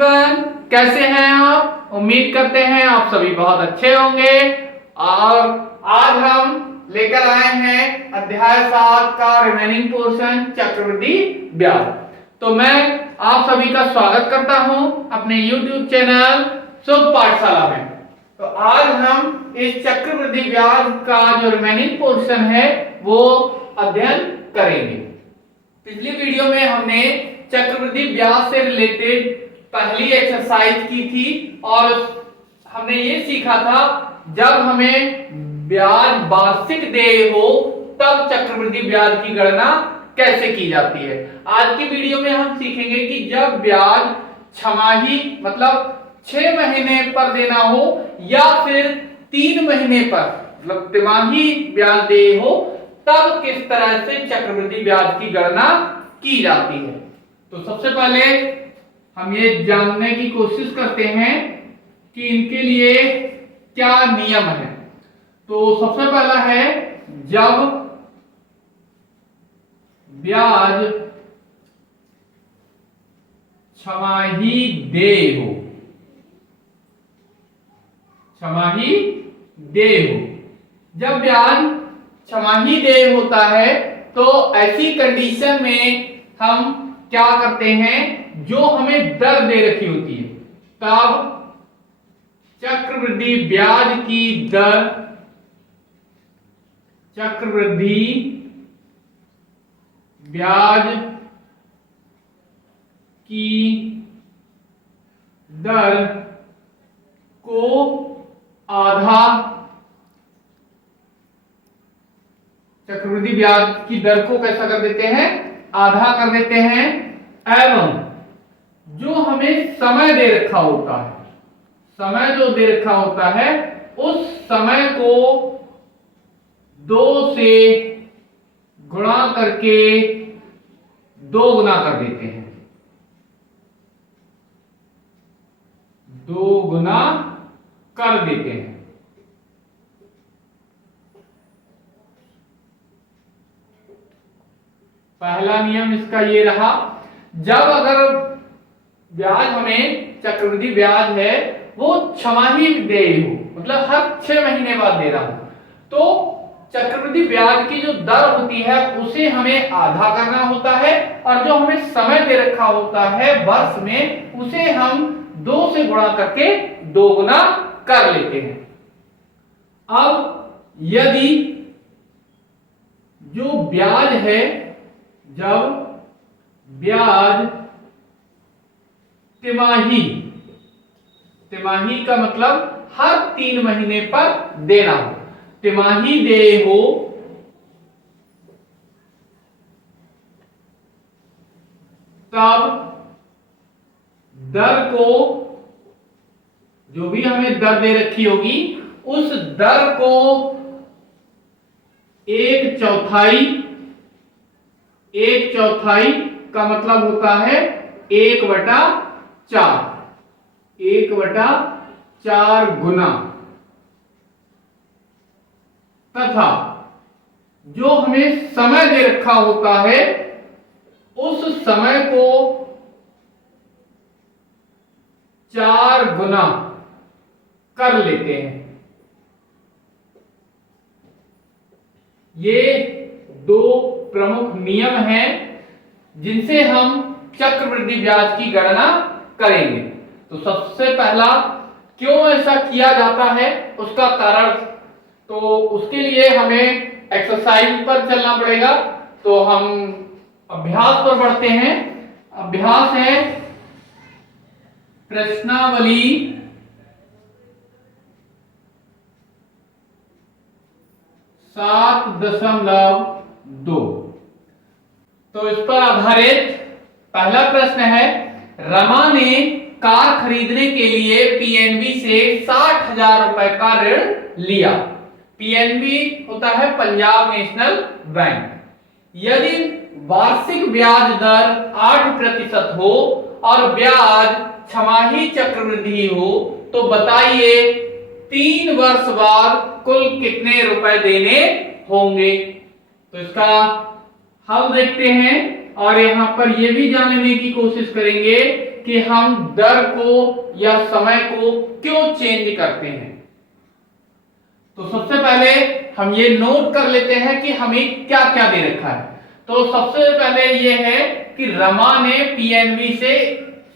Everyone, कैसे हैं आप? उम्मीद करते हैं आप सभी बहुत अच्छे होंगे। और आज हम लेकर आए हैं अध्याय 7 का रिमेनिंग पोर्शन चक्रवृद्धि ब्याज। तो मैं आप सभी का स्वागत करता हूं अपने YouTube चैनल शुभ पाठशाला में। तो आज हम इस चक्रवृद्धि ब्याज का जो रिमेनिंग पोर्शन है वो अध्ययन करेंगे। पिछली वीडियो में हमने चक्रवृद्धि ब्याज से रिलेटेड पहली एक्सरसाइज की थी और हमने ये सीखा था जब हमें ब्याज वार्षिक देय हो तब चक्रवृद्धि ब्याज की गणना कैसे की जाती है। आज की वीडियो में हम सीखेंगे कि जब ब्याज छमाही मतलब 6 महीने पर देना हो या फिर 3 महीने पर मतलब तिमाही ब्याज देय हो तब किस तरह से चक्रवृद्धि ब्याज की गणना की जाती है। तो सबसे पहले हम ये जानने की कोशिश करते हैं कि इनके लिए क्या नियम है। तो सबसे पहला है जब ब्याज छमाही देय हो, छमाही देय हो। जब ब्याज छमाही देय होता है तो ऐसी कंडीशन में हम क्या करते हैं, जो हमें दर दे रखी होती है तब चक्रवृद्धि ब्याज की दर, चक्रवृद्धि ब्याज की दर को आधा, चक्रवृद्धि ब्याज की दर को कैसा कर देते हैं, आधा कर देते हैं। एवं जो हमें समय दे रखा होता है, समय जो दे रखा होता है उस समय को 2 से गुणा करके 2 गुना कर देते हैं, 2 गुना कर देते हैं। पहला नियम इसका ये रहा, जब अगर ब्याज हमें चक्रवृद्धि ब्याज है वो छमाही देय हो मतलब हर 6 महीने बाद दे रहा हो तो चक्रवृद्धि ब्याज की जो दर होती है उसे हमें आधा करना होता है और जो हमें समय दे रखा होता है वर्ष में उसे हम 2 से गुणा करके 2 गुना कर लेते हैं। अब यदि जो ब्याज है, जब ब्याज तिमाही, तिमाही का मतलब हर 3 महीने पर देना हो, तिमाही देय हो तब दर को, जो भी हमें दर दे रखी होगी उस दर को 1/4, 1/4 का मतलब होता है 1/4, 1/4 गुना तथा जो हमें समय दे रखा होता है उस समय को 4 गुना कर लेते हैं। ये 2 प्रमुख नियम हैं जिनसे हम चक्रवृद्धि ब्याज की गणना करेंगे। तो सबसे पहला क्यों ऐसा किया जाता है उसका कारण, तो उसके लिए हमें एक्सरसाइज पर चलना पड़ेगा। तो हम अभ्यास पर बढ़ते हैं। अभ्यास है प्रश्नावली 7.2। तो इस पर आधारित पहला प्रश्न है, रमा ने कार खरीदने के लिए पीएनबी से 60,000 रुपए का ऋण लिया। पीएनबी होता है पंजाब नेशनल बैंक। यदि वार्षिक ब्याज दर 8% हो और ब्याज छमाही चक्रवृद्धि हो तो बताइए 3 वर्ष बाद कुल कितने रुपए देने होंगे। तो इसका हल देखते हैं और यहाँ पर ये भी जानने की कोशिश करेंगे कि हम दर को या समय को क्यों चेंज करते हैं। तो सबसे पहले हम ये नोट कर लेते हैं कि हमें क्या क्या दे रखा है। तो सबसे पहले ये है कि रमा ने पीएनबी से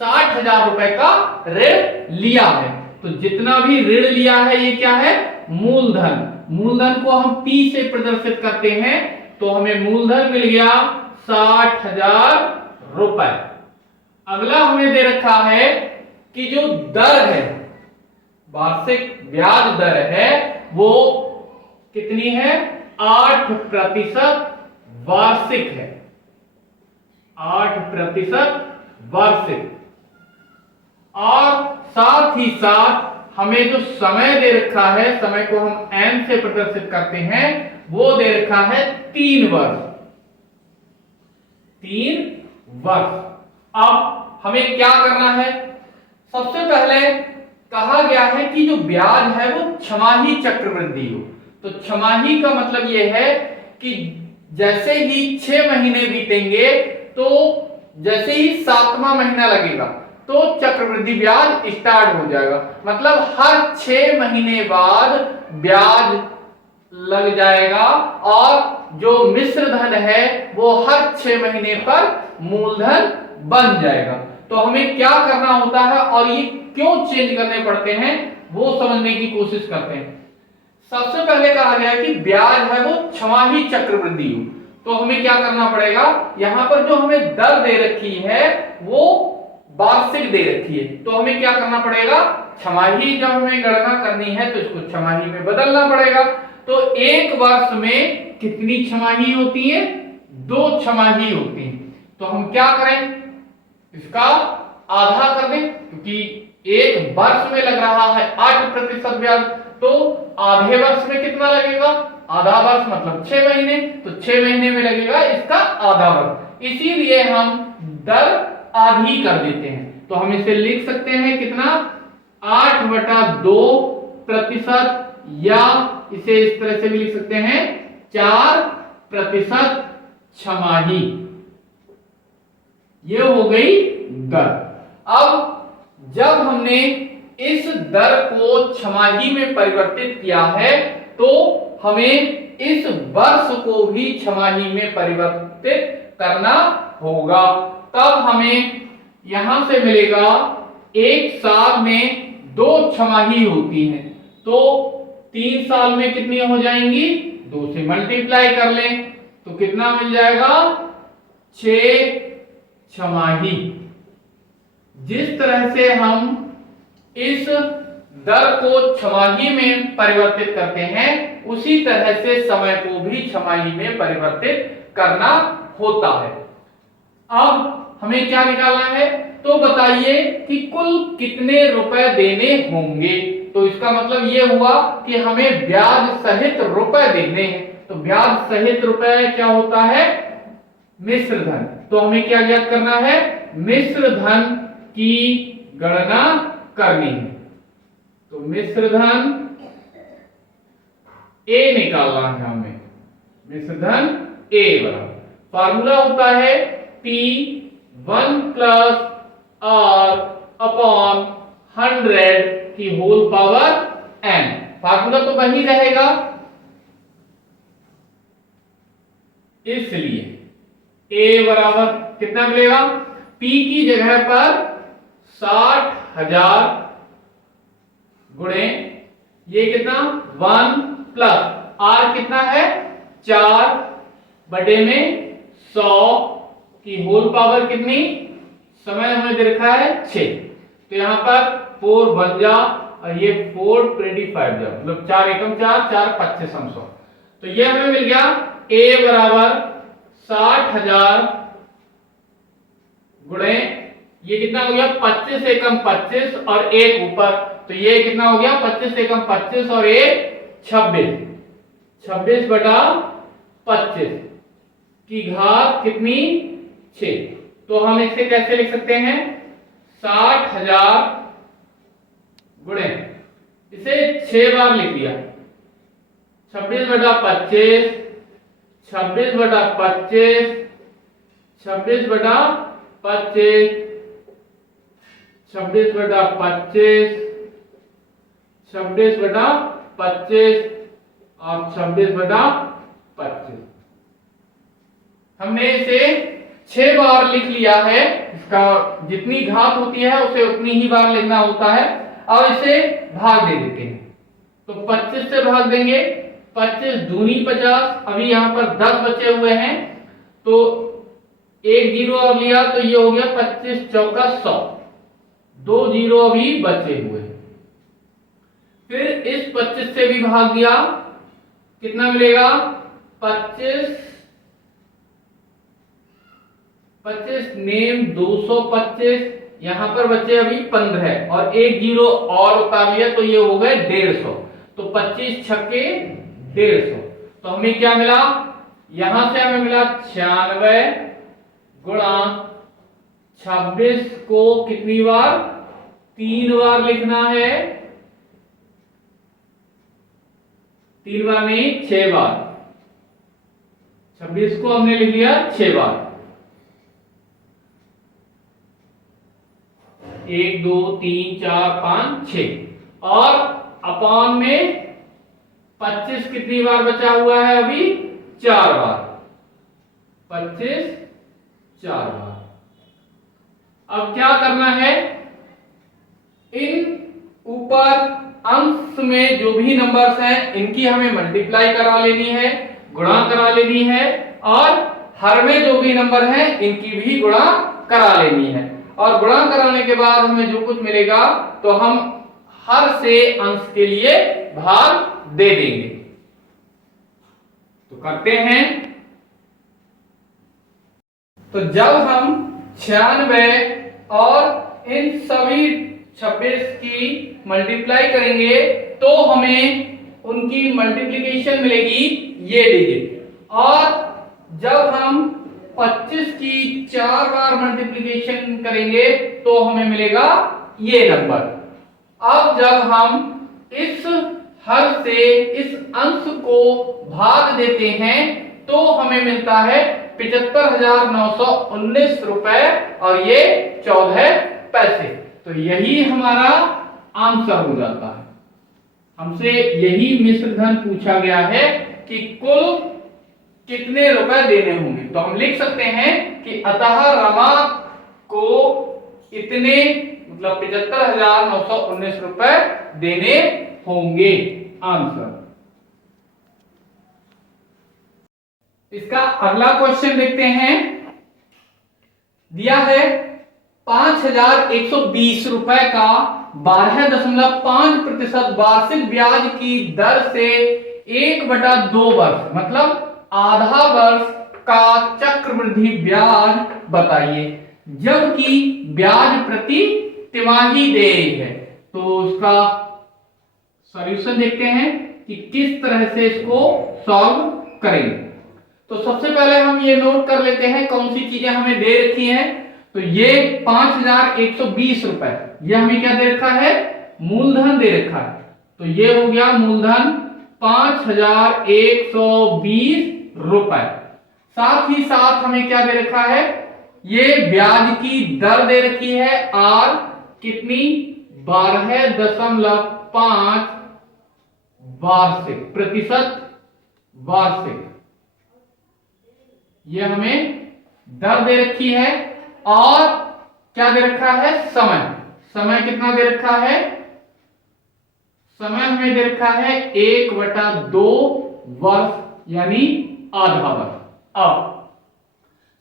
60,000 रुपए का ऋण लिया है। तो जितना भी ऋण लिया है ये क्या है, मूलधन। मूलधन को हम पी से प्रदर्शित करते हैं, तो हमें मूलधन मिल गया 60,000 रुपए। अगला हमें दे रखा है कि जो दर है, वार्षिक ब्याज दर है, वो कितनी है, 8% वार्षिक है, 8% वार्षिक। और साथ ही साथ हमें जो समय दे रखा है, समय को हम एन से प्रदर्शित करते हैं, वो दे रखा है 3 वर्ष, 3 वर्ष। अब हमें क्या करना है, सबसे पहले कहा गया है कि जो ब्याज है वो छमाही चक्रवृद्धि हो। तो छमाही का मतलब ये है कि जैसे ही 6 महीने बीतेंगे, तो जैसे ही 7वां महीना लगेगा तो चक्रवृद्धि ब्याज स्टार्ट हो जाएगा। मतलब हर 6 महीने बाद ब्याज लग जाएगा और जो मिश्र धन है वो हर 6 महीने पर मूलधन बन जाएगा। तो हमें क्या करना होता है और ये क्यों चेंज करने पड़ते हैं वो समझने की कोशिश करते हैं। सबसे पहले कहा गया कि ब्याज है वो छमाही चक्रवृद्धि हो। तो हमें क्या करना पड़ेगा, यहां पर जो हमें दर दे रखी है वो वार्षिक दे रखी है। तो हमें क्या करना पड़ेगा, छमाही जब हमें गणना करनी है तो इसको छमाही में बदलना पड़ेगा। तो एक वर्ष में कितनी छमाही होती है, 2 छमाही होती है। तो हम क्या करें, इसका आधा कर दें, क्योंकि एक वर्ष में लग रहा है 8% ब्याज, तो आधे वर्ष में कितना लगेगा, आधा वर्ष मतलब 6 महीने, तो 6 महीने में लगेगा इसका आधा वर्ष। इसीलिए हम दर आधी कर देते हैं। तो हम इसे लिख सकते हैं कितना, 8/2%, या इसे इस तरह से भी लिख सकते हैं 4% छमाही। ये हो गई दर। अब जब हमने इस दर को छमाही में परिवर्तित किया है, तो हमें इस वर्ष को भी छमाही में परिवर्तित करना होगा। तब हमें यहां से मिलेगा, एक साल में 2 छमाही होती हैं, तो 3 साल में कितनी हो जाएंगी, 2 से मल्टीप्लाई कर लें तो कितना मिल जाएगा, 6 छमाही। जिस तरह से हम इस दर को छमाही में परिवर्तित करते हैं, उसी तरह से समय को भी छमाही में परिवर्तित करना होता है। अब हमें क्या निकालना है, तो बताइए कि कुल कितने रुपए देने होंगे। तो इसका मतलब ये हुआ कि हमें ब्याज सहित रुपए देने हैं। तो ब्याज सहित रुपए क्या होता है, मिश्र धन। तो हमें क्या ज्ञात करना है, मिश्र धन की गणना करनी है। तो मिश्र धन ए निकालना है हमें, मिश्र धन ए बराबर फार्मूला होता है P1 + R/100 की होल पावर n। फार्मूला तो वही रहेगा, इसलिए A बराबर कितना मिलेगा, P की जगह पर 60,000 गुणे ये कितना 1 + R कितना है 4/100 की होल पावर कितनी, समय हमें दे रखा है 6। तो यहां पर 4 बन जा और ये 425 जा, मतलब 4 एकम 4, 4 25 हम 100। तो ये हमें मिल गया A बराबर 60,000 गुणे ये कितना हो गया 25 एकम 25 और 1 ऊपर, तो ये कितना हो गया 25 एकम 25 और 1 26, 26/25 की घात कितनी 6। तो हम इसे कैसे लिख सकते हैं, 60,000 गुणे इसे 6 बार लिख दिया, 26/25, 26/25 26/25, 26/25, 26/25 और 26/25। हमने इसे 6 बार लिख लिया है। इसका जितनी घात होती है उसे उतनी ही बार लिखना होता है। और इसे भाग दे देते हैं, तो 25 से भाग देंगे, 25 दूनी 50। अभी यहाँ पर 10 बचे हुए हैं, तो एक जीरो और लिया तो ये हो गया 25 चौका 100, 2 जीरो अभी बचे हुए हैं। फिर इस 25 से भी भाग दिया, कितना मिलेगा? 25 नेम 225, यहां पर बचे अभी 15 और एक जीरो और उतार लिया तो ये हो गए 150। तो 25 छक्के 150। तो हमें क्या मिला? यहां से हमें मिला 96 गुणा 26 को कितनी बार? 3 बार लिखना है। 3 बार नहीं, 6 बार। 26 को हमने लिख लिया 6 बार। 1 2 3 4 5 6 और अपान में 25 कितनी बार बचा हुआ है अभी? 4 बार। 25 4 बार। अब क्या करना है? इन ऊपर अंश में जो भी नंबर्स हैं इनकी हमें मल्टीप्लाई करा लेनी है, गुणा करा लेनी है, और हर में जो भी नंबर हैं इनकी भी गुणा करा लेनी है। और गुणा कराने के बाद हमें जो कुछ मिलेगा तो हम हर से अंश के लिए भाग दे देंगे। तो करते हैं। तो जब हम 96 और इन सभी 26 की मल्टीप्लाई करेंगे तो हमें उनकी मल्टीप्लिकेशन मिलेगी ये डिजिट। और जब हम 25 की 4 बार मल्टीप्लिकेशन करेंगे तो हमें मिलेगा ये नंबर। अब जब हम इस हर से इस अंश को भाग देते हैं तो हमें मिलता है 75,919 रुपए और ये 14 पैसे। तो यही हमारा आंसर हो जाता है। हमसे यही मिश्र धन पूछा गया है कि कुल कितने रुपए देने होंगे। तो हम लिख सकते हैं कि अतः रमा को इतने मतलब 75,919 रुपए देने होंगे। आंसर। इसका अगला क्वेश्चन देखते हैं। दिया है 5,120 रुपए का 12.5% वार्षिक ब्याज की दर से 1/2 वर्ष मतलब आधा वर्ष का चक्रवृद्धि ब्याज बताइए, जबकि ब्याज प्रति तिमाही दे रही है। तो उसका सॉल्यूशन देखते हैं कि किस तरह से इसको सॉल्व करेंगे। तो सबसे पहले हम ये नोट कर लेते हैं कौन सी चीजें हमें दे रखी हैं। तो ये 5,120 रुपए, ये हमें क्या दे रखा है? मूलधन दे रखा है। तो ये हो गया मूलधन 5,120 रुपए। साथ ही साथ हमें क्या दे रखा है? ये ब्याज की दर दे रखी है आर कितनी? 12.5 वार्षिक प्रतिशत वार्षिक। ये हमें दर दे रखी है। और क्या दे रखा है? समय। समय कितना दे रखा है? समय हमें दे रखा है 1/2 वर्ष यानी आधा वर्ष। अब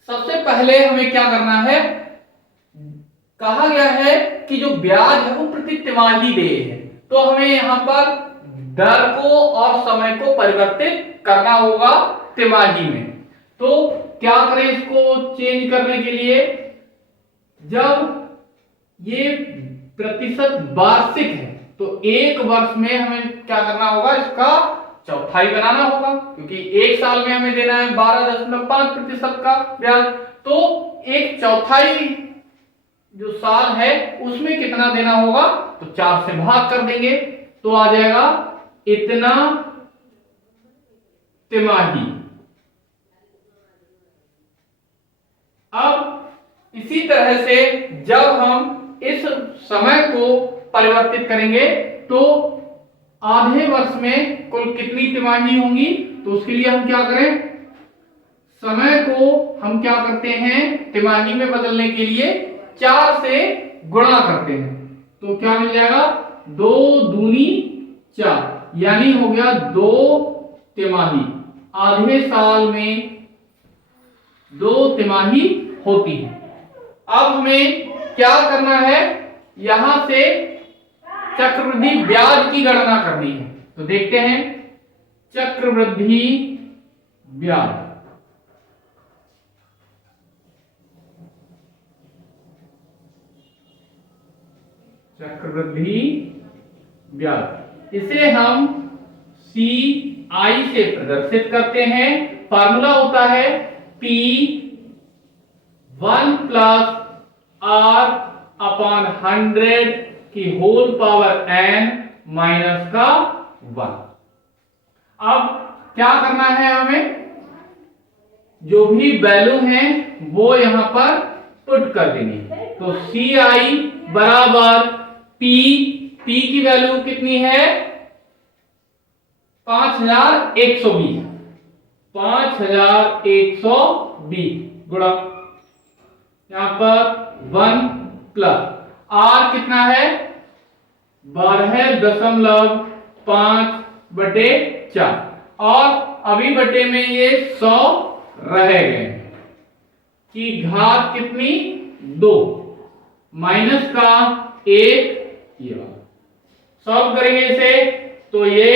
सबसे पहले हमें क्या करना है? कहा गया है कि जो ब्याज है वो प्रति तिमाही दे है, तो हमें यहां पर दर को और समय को परिवर्तित करना होगा तिमाही में। तो क्या करें इसको चेंज करने के लिए? जब ये प्रतिशत वार्षिक है तो एक वर्ष में हमें क्या करना होगा? इसका चौथाई बनाना होगा, क्योंकि एक साल में हमें देना है 12.5% का ब्याज। तो एक चौथाई जो साल है उसमें कितना देना होगा? तो 4 से भाग कर देंगे तो आ जाएगा इतना तिमाही। अब इसी तरह से जब हम इस समय को परिवर्तित करेंगे तो आधे वर्ष में कुल कितनी तिमाही होंगी, तो उसके लिए हम क्या करें, समय को हम क्या करते हैं तिमाही में बदलने के लिए 4 से गुणा करते हैं। तो क्या मिल जाएगा, 2 दूनी 4, यानी हो गया 2 तिमाही। आधे साल में 2 तिमाही होती है। अब हमें क्या करना है, यहां से चक्रवृद्धि ब्याज की गणना करनी है। तो देखते हैं चक्रवृद्धि ब्याज। चक्रवृद्धि ब्याज, इसे हम CI से प्रदर्शित करते हैं। फार्मूला होता है P1 प्लस R अपॉन 100 की होल पावर n माइनस का 1। अब क्या करना है, हमें जो भी वैल्यू है वो यहां पर पुट कर देनी है। तो CI बराबर P की वैल्यू कितनी है, 5120, 5120 गुणा यहां पर 1 प्लस R कितना है, 12.5/4 और अभी बटे में ये 100 रह गए की घात कितनी 2 माइनस का 1, ये सॉल्व करेंगे इसे तो ये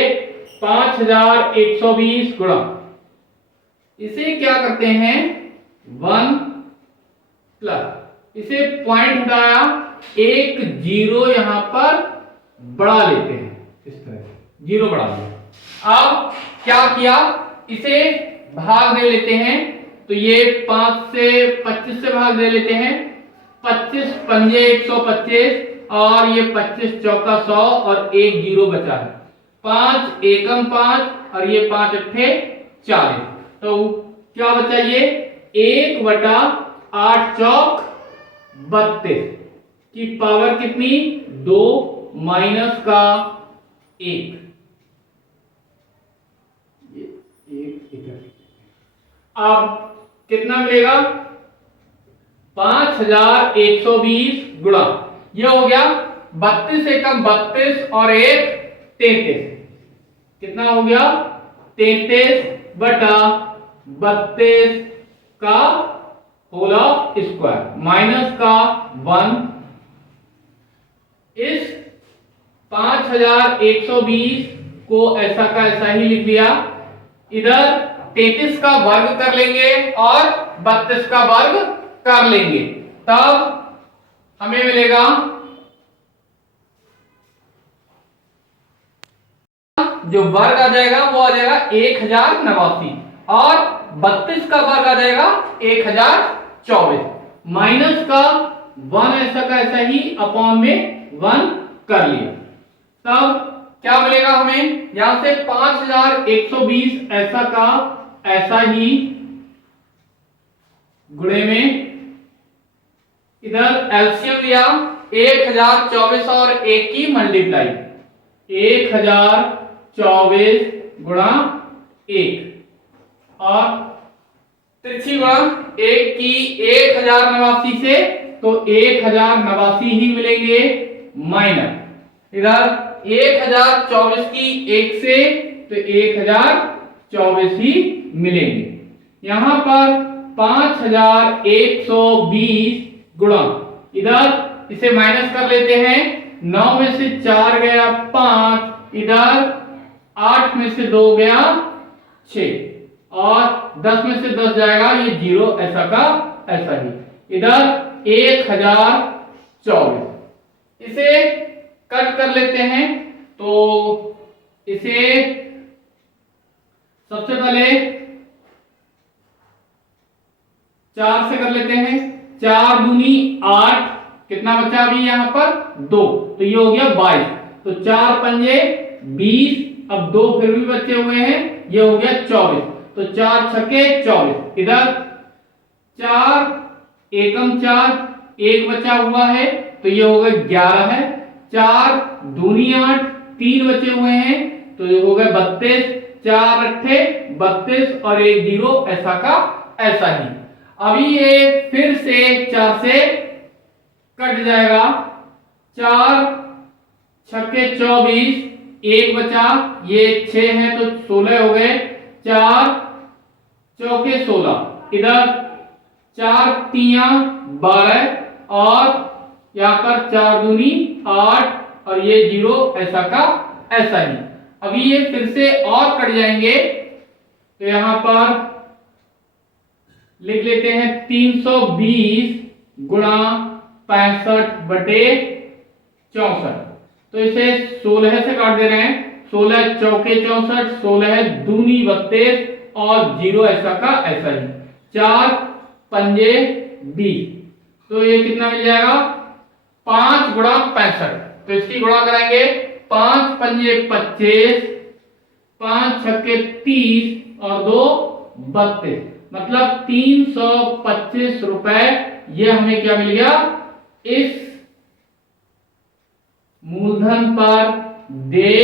5120 गुणा, इसे क्या करते हैं 1 प्लस, इसे पॉइंट हटाया, एक जीरो यहां पर बढ़ा लेते हैं, इस तरह से जीरो बढ़ा लिया। अब क्या किया, इसे भाग दे लेते हैं, तो ये 5 से 25 से भाग दे लेते हैं, 25 पंजे 125 और ये 25 चौका 100 और एक जीरो बचा है, 5 एकम 5 और ये 5 अट्ठे 40। तो क्या बचा, ये 1/8 चौक 32 की पावर कितनी 2 माइनस का 1। अब कितना मिलेगा, 5120 गुणा, ये हो गया 32 एकम 32 और 1 33, कितना हो गया 33/32 का होल स्क्वायर माइनस का 1। इस 5120 को ऐसा का ऐसा ही लिख लिया, इधर 33 का वर्ग कर लेंगे और 32 का वर्ग कर लेंगे, तब हमें मिलेगा जो वर्ग आ जाएगा वो आ जाएगा 1089 और 32 का वर्ग आ जाएगा 1024 माइनस का 1 ऐसा का ऐसा ही अपॉन में 1 कर लिया। तब क्या मिलेगा हमें, यहां से 5120 ऐसा का ऐसा ही गुणे में इधर एलसीएम लिया, 1024 और 1 की मल्टीप्लाई, 1024 गुणा 1 और तिरछी गुणा 1 की 1089 से, तो 1089 ही मिलेंगे माइनस इधर 1024 की 1 से, तो 1024 ही मिलेंगे। यहां पर 5120 गुणा, इधर इसे माइनस कर लेते हैं, 9 में से 4 गया 5, इधर 8 में से 2 गया 6 और 10 में से 10 जाएगा ये 0 ऐसा का ऐसा ही, इधर 1024, इसे कट कर लेते हैं। तो इसे सबसे पहले 4 से कर लेते हैं, 4 दूनी 8, कितना बचा अभी यहां पर 2, तो ये हो गया 22, तो 4 पंजे 20, अब 2 फिर भी बचे हुए हैं, ये हो गया 24, तो 4 छक्के 24, इधर 4 एकम 4, एक बचा हुआ है तो ये हो गए 11 है। 4 दूनी 8, 3 बचे हुए हैं तो ये हो गए 32। 4 अट्ठे 32 और एक जीरो ऐसा का ऐसा ही। अभी ये फिर से 4 से कट जाएगा। 4 छक्के 24, एक बचा, ये 6 है तो 16 हो गए। 4 चौके 16, इधर 4 तिया 12 और यहां पर 4 दूनी 8 और ये जीरो ऐसा का ऐसा ही। अभी ये फिर से और कट जाएंगे तो यहां पर लिख लेते हैं 320 गुणा 65 बटे 64। तो इसे 16 से काट दे रहे हैं। 16 चौके 64, 16 दूनी 32 और जीरो ऐसा का ऐसा ही। 4 पंजे 20 तो ये कितना मिल जाएगा 5 गुणा 65। तो इसकी गुणा कराएंगे 5 पंजे 25, 5 छक्के 30 और 2 32 मतलब 325 रुपए। ये हमें क्या मिल गया इस मूलधन पर देय